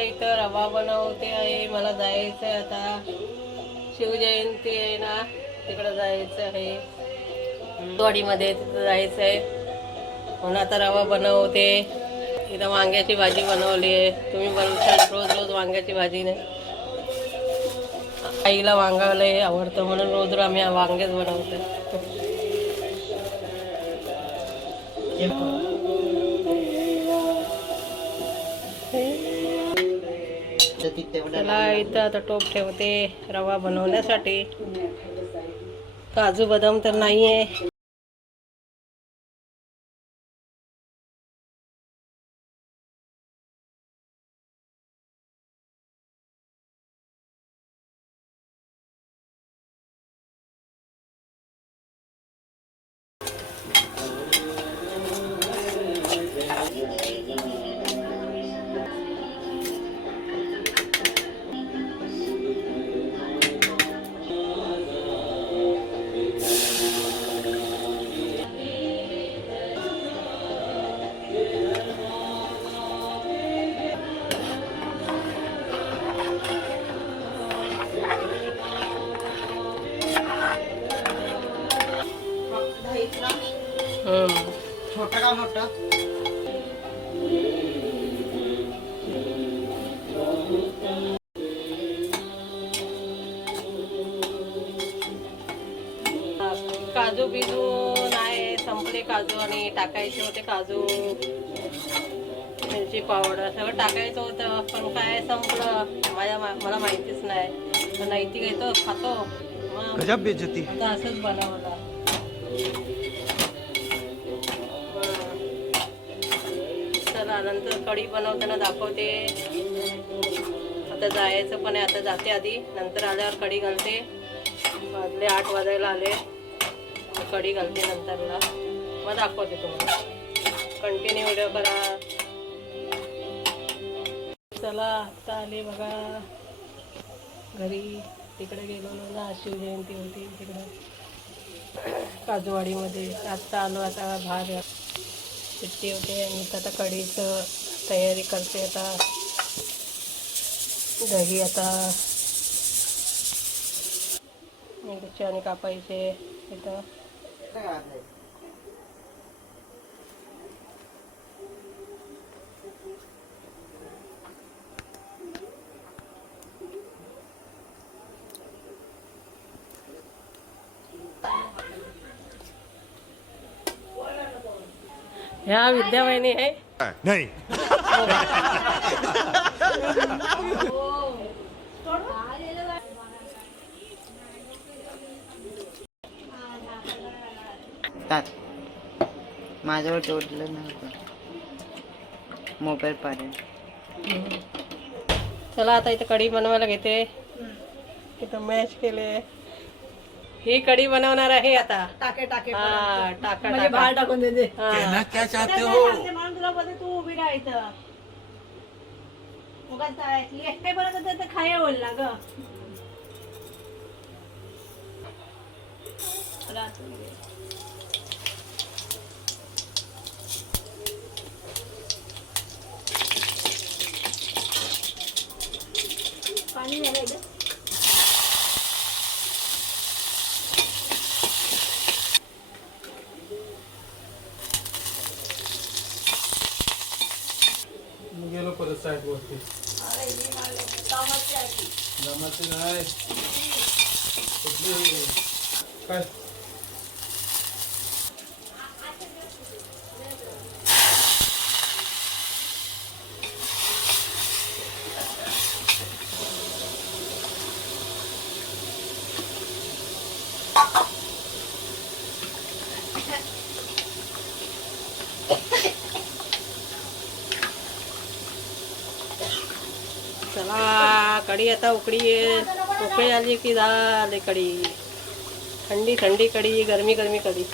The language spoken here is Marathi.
आता इथं रवा बनवते आहे. मला जायचं आहे आता, शिवजयंती आहे ना, तिकडं जायचं आहे वाडीमध्ये, तिथं जायचं आहे म्हणून आता रवा बनवते. इथं वांग्याची भाजी बनवली आहे. तुम्ही बनवता रोज रोज वांग्याची भाजी नाही? आईला वांगा लय आवडतं म्हणून रोज आम्ही वांगेच बनवतो. त्याला इथं आता टोप ठेवते रवा बनवण्यासाठी. काजू बदाम तर नाही आहे. छोटा का मोठा? काजू बिजू नाही संपले. काजू आणि टाकायचे होते. काजू, मिरची पावडर सगळं टाकायचं होतं, पण काय संपलं मला माहितीच नाही. तर नैतिक येतो खातो, गजब बेइज्जती. आता असंच बनवलं. चला नंतर कढी बनवताना दाखवते. आता जायचं पण आहे, आता जाते आधी, नंतर आल्यावर कढी घालते. वाजले 8 वाजायला आले, कढी घालते नंतरला, मग दाखवते तुम्हाला. कंटिन्यू व्हिडिओ करा. चला आता आले बघा घरी. तिकडे गेलो ना, शिवजयंती होती तिकडं काजूवाडीमध्ये. आत्ता आलो, आता बाहेर सुट्टी होते आणि आता कढीचं तयारी करते. आता दही आता मिरची आणि कापायचे इथं. ह्या विद्यावाहिनी आहे नाही. माझ्यावर टोटलं नव्हतं, मोबाईल पाडेल. चला आता इथं कढी बनवायला घेते. इथं मॅश केले. ही कढी बनवणार आहे आता. टाके टाके हा टाका म्हणजे बाहेर टाकून देते. कहना क्या चाहते हो? म्हणून तुला बोलते तू उभी राहायचं. उगाच एकटे बनत होते तर खाया बोलला ग. पाणी घालायचं. गेलो परत साईड वरती. जमाचे नाही कुठली काय. चला कढी आता उकळी आली की झाली कढी. थंडी थंडी कढी, गरमी गरमी कढी.